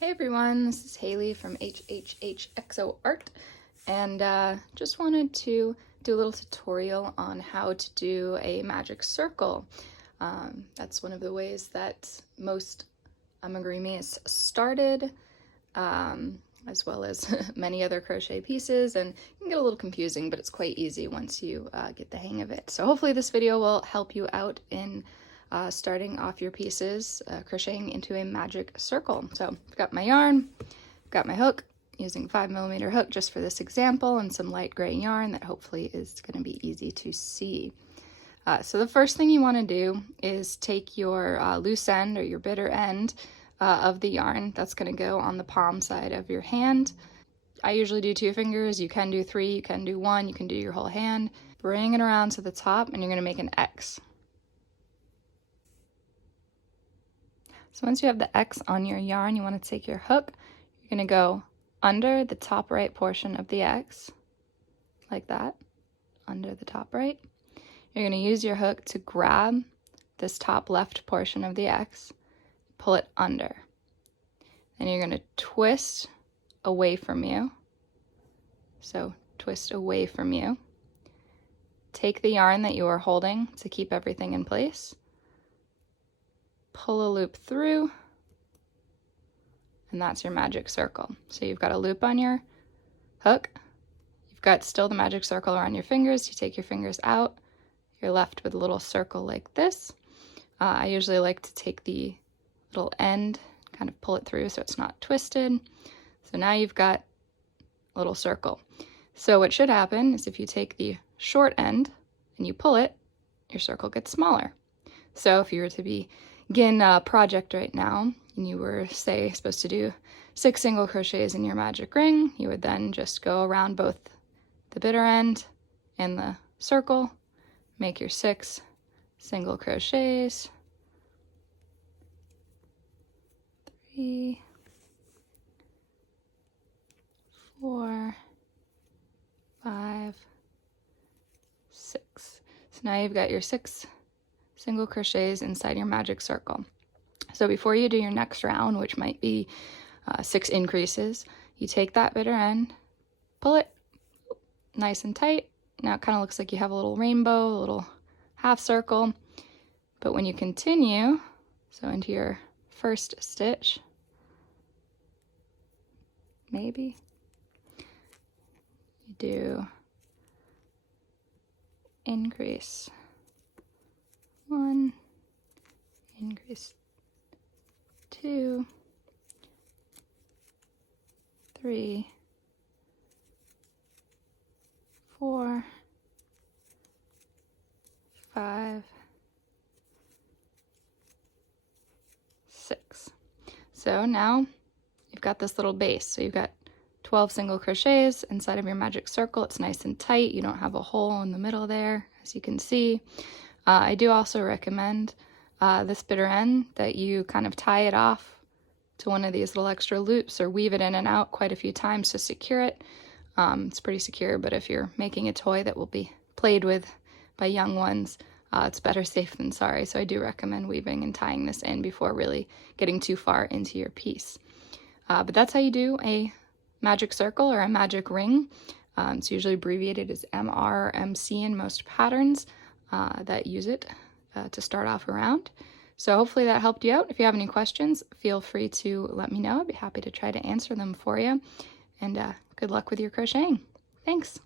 Hey everyone, this is Haley from HHHxoArt, and just wanted to do a little tutorial on how to do a magic circle. That's one of the ways that most amigurumi is started, as well as many other crochet pieces, and it can get a little confusing, but it's quite easy once you get the hang of it. So hopefully this video will help you out in starting off your pieces, crocheting into a magic circle. So I've got my yarn, I've got my hook, using 5mm hook just for this example, and some light gray yarn that hopefully is going to be easy to see. So the first thing you want to do is take your loose end or your bitter end of the yarn. That's going to go on the palm side of your hand. I usually do 2 fingers. You can do 3, you can do 1, you can do your whole hand. Bring it around to the top and you're going to make an X. So once you have the X on your yarn, you want to take your hook, you're going to go under the top right portion of the X, like that, under the top right. You're going to use your hook to grab this top left portion of the X, pull it under. Then you're going to twist away from you. So twist away from you. Take the yarn that you are holding to keep everything in place. Pull a loop through, and that's your magic circle. So you've got a loop on your hook, you've got still the magic circle around your fingers. You take your fingers out, you're left with a little circle like this. I usually like to take the little end, kind of pull it through so it's not twisted. So now you've got a little circle. So what should happen is if you take the short end and you pull it, your circle gets smaller. So if you were to begin a project right now and you were, say, supposed to do 6 single crochets in your magic ring, you would then just go around both the bitter end and the circle, make your 6 single crochets, 3, 4, 5, 6. So now you've got your 6 single crochets inside your magic circle. So before you do your next round, which might be 6 increases, you take that bitter end, pull it nice and tight. Now it kind of looks like you have a little rainbow, a little half circle. But when you continue, so into your first stitch, maybe, you do increase 1, increase 2, 3, 4, 5, 6. So now you've got this little base. So you've got 12 single crochets inside of your magic circle. It's nice and tight. You don't have a hole in the middle there, as you can see. I do also recommend this bitter end that you kind of tie it off to one of these little extra loops or weave it in and out quite a few times to secure it. It's pretty secure, but if you're making a toy that will be played with by young ones, it's better safe than sorry. So I do recommend weaving and tying this in before really getting too far into your piece. But that's how you do a magic circle or a magic ring. It's usually abbreviated as MR or MC in most patterns that use it to start off a round. So hopefully that helped you out. If you have any questions, feel free to let me know. I'd be happy to try to answer them for you. And good luck with your crocheting. Thanks.